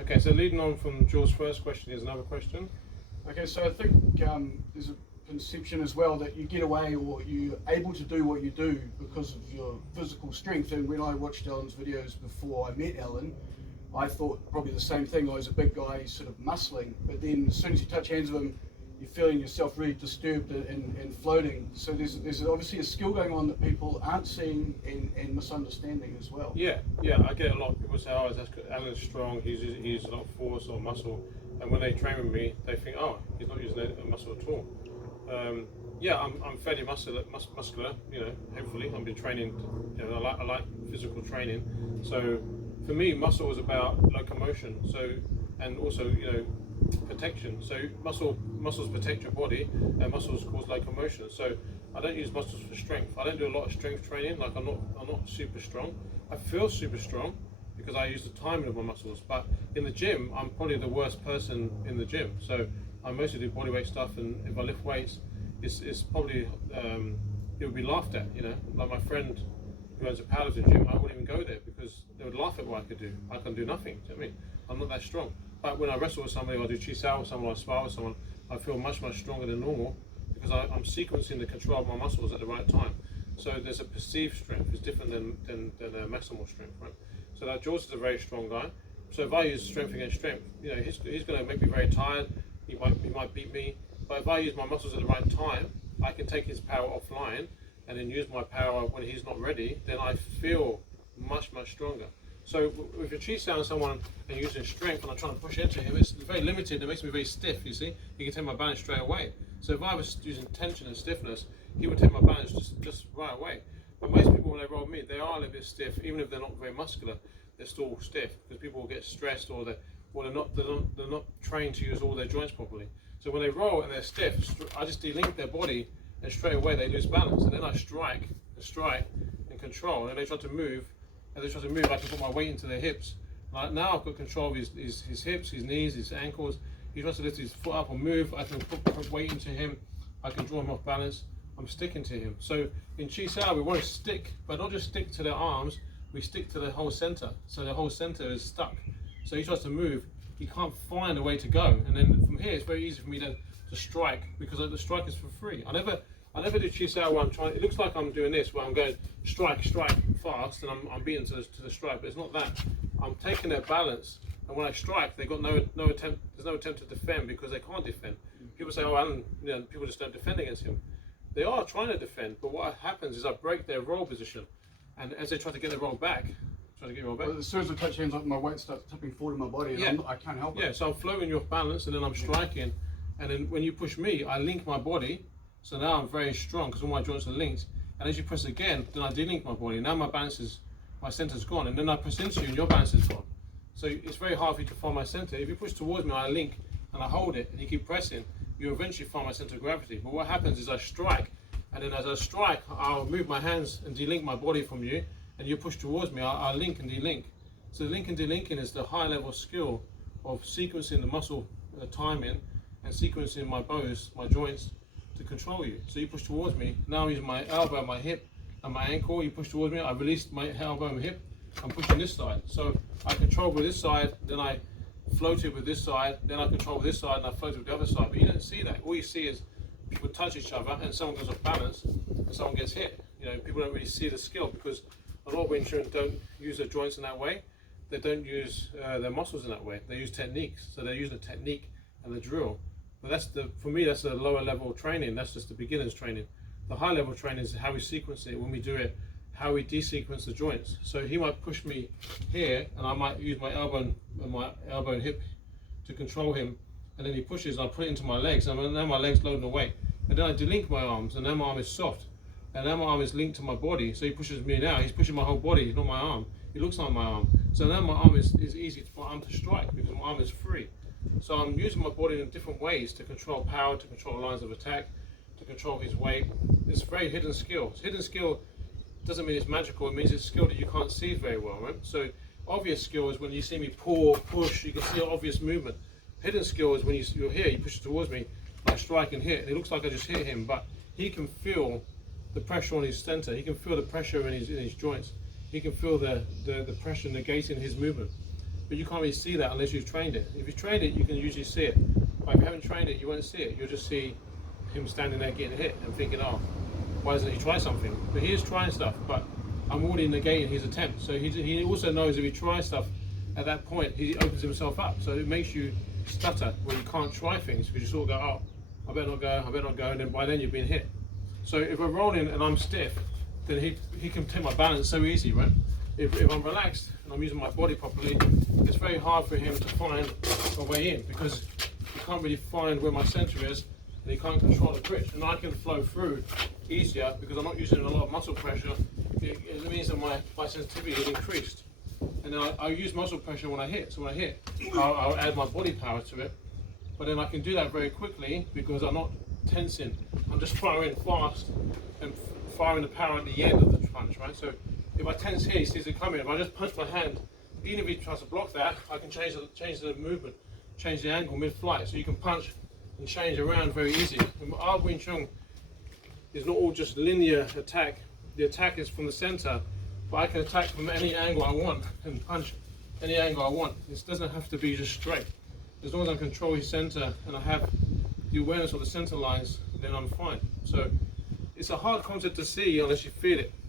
Okay, so leading on from Jules' first question, here's another question. Okay, so I think there's a conception as well that you get away or you're able to do what you do because of your physical strength. And when I watched Alan's videos before I met Alan, I thought probably the same thing. I was a big guy, sort of muscling, but then as soon as you touch hands with him, you're feeling yourself really disturbed and floating. So there's obviously a skill going on that people aren't seeing and misunderstanding as well. Yeah, I get a lot of people say, oh, Alan's strong, he's a lot of force or muscle, and when they train with me, they think, oh, he's not using a muscle at all. Yeah, I'm fairly muscular, you know, hopefully. I've been training, you know, I like physical training. So for me, muscle is about locomotion, so, and also, you know, protection. So muscles protect your body, and muscles cause locomotion. So I don't use muscles for strength. I don't do a lot of strength training. Like I'm not super strong. I feel super strong because I use the timing of my muscles. But in the gym, I'm probably the worst person in the gym. So I mostly do bodyweight stuff, and if I lift weights, it's probably it would be laughed at. You know, like my friend who owns a powerlifting gym, I wouldn't even go there because they would laugh at what I could do. I can do nothing. Do you know what I mean? I'm not that strong. But when I wrestle with somebody, or I do chi sao with someone, or I spar with someone, I feel much stronger than normal because I'm sequencing the control of my muscles at the right time. So there's a perceived strength. It's different than a maximal strength, right? So that George is a very strong guy. So if I use strength against strength, you know, he's going to make me very tired. He might beat me. But if I use my muscles at the right time, I can take his power offline and then use my power when he's not ready. Then I feel much stronger. So if you're chi sounding someone and using strength and I'm trying to push into him, it's very limited. It makes me very stiff. You see, he can take my balance straight away. So if I was using tension and stiffness, he would take my balance just right away. But most people, when they roll me, they are a little bit stiff, even if they're not very muscular. They're still stiff because people will get stressed, or they're not trained to use all their joints properly. So when they roll and they're stiff, I just delink their body, and straight away they lose balance. And then I strike and control. And they try to move. As they try to move, I can put my weight into their hips. Like now I've got control of his hips, his knees, his ankles. He tries to lift his foot up or move. I can put weight into him. I can draw him off balance. I'm sticking to him. So in Chi Sao, we want to stick, but not just stick to their arms. We stick to the whole center. So the whole center is stuck. So he tries to move. He can't find a way to go. And then from here, it's very easy for me to strike because the strike is for free. I never do Chi Sao where I'm trying. It looks like I'm doing this, where I'm going strike fast, and I'm beating to the strike. But it's not that. I'm taking their balance, and when I strike, they've got no attempt. There's no attempt to defend because they can't defend. People say, "Oh, Alan," you know, people just don't defend against him. They are trying to defend, but what happens is I break their roll position, and as they try to get the roll back, Well, as soon as I touch hands, like my weight starts tipping forward in my body, and I can't help it. Yeah, so I'm floating you off balance, and then I'm striking, and then when you push me, I link my body. So now I'm very strong because all my joints are linked. And as you press again, then I delink my body. Now my center's gone. And then I press into you and your balance is gone. So it's very hard for you to find my center. If you push towards me, I link and I hold it and you keep pressing, you eventually find my center of gravity. But what happens is I strike. And then as I strike, I'll move my hands and delink my body from you. And you push towards me, I'll link and delink. So the link and delinking is the high level skill of sequencing the muscle timing and sequencing my bows, my joints, to control you. So you push towards me, now I'm using my elbow, my hip and my ankle. You push towards me, I release my elbow and hip, I'm pushing this side. So I control with this side, then I float it with this side, then I control with this side and I float it with the other side. But you don't see that. All you see is people touch each other and someone goes off balance and someone gets hit. You know, people don't really see the skill because a lot of Wing Chun don't use their joints in that way. They don't use their muscles in that way. They use techniques. So they're using the technique and the drill. But for me, that's the lower level training. That's just the beginner's training. The high level training is how we sequence it when we do it, how we desequence the joints. So he might push me here, and I might use my elbow and hip to control him. And then he pushes, and I put it into my legs, and now my legs loading the weight. And then I delink my arms, and now my arm is soft, and now my arm is linked to my body. So he pushes me now. He's pushing my whole body, not my arm. It looks like my arm. So now my arm is easy for my arm to strike because my arm is free. So I'm using my body in different ways to control power, to control lines of attack, to control his weight. It's very hidden skill. Hidden skill doesn't mean it's magical. It means it's skill that you can't see very well, right? So obvious skill is when you see me pull, push, you can see obvious movement. Hidden skill is when you're here, you push towards me, I strike and hit. It looks like I just hit him, but he can feel the pressure on his center. He can feel the pressure in his joints. He can feel the pressure negating his movement. but you can't really see that unless you've trained it. If you've trained it, you can usually see it. But if you haven't trained it, you won't see it. You'll just see him standing there getting hit and thinking, oh, why doesn't he try something? But he is trying stuff, but I'm already negating his attempt. So he also knows if he tries stuff at that point, he opens himself up. So it makes you stutter when you can't try things because you sort of go, oh, I better not go, and then by then you've been hit. So if we're rolling and I'm stiff, then he can take my balance so easy, right? If I'm relaxed and I'm using my body properly, it's very hard for him to find a way in because he can't really find where my center is and he can't control the twitch. And I can flow through easier because I'm not using a lot of muscle pressure. It means that my sensitivity is increased. And then I use muscle pressure when I hit. So when I hit, I'll add my body power to it. But then I can do that very quickly because I'm not tensing. I'm just firing fast and firing the power at the end of the punch, right? So if I tense here, he sees it coming. If I just punch my hand, even if he tries to block that, I can change the movement, change the angle mid-flight. So you can punch and change around very easy. And our Wing Chun is not all just linear attack. The attack is from the center, but I can attack from any angle I want and punch any angle I want. This doesn't have to be just straight. As long as I control his center and I have the awareness of the center lines, then I'm fine. So it's a hard concept to see unless you feel it.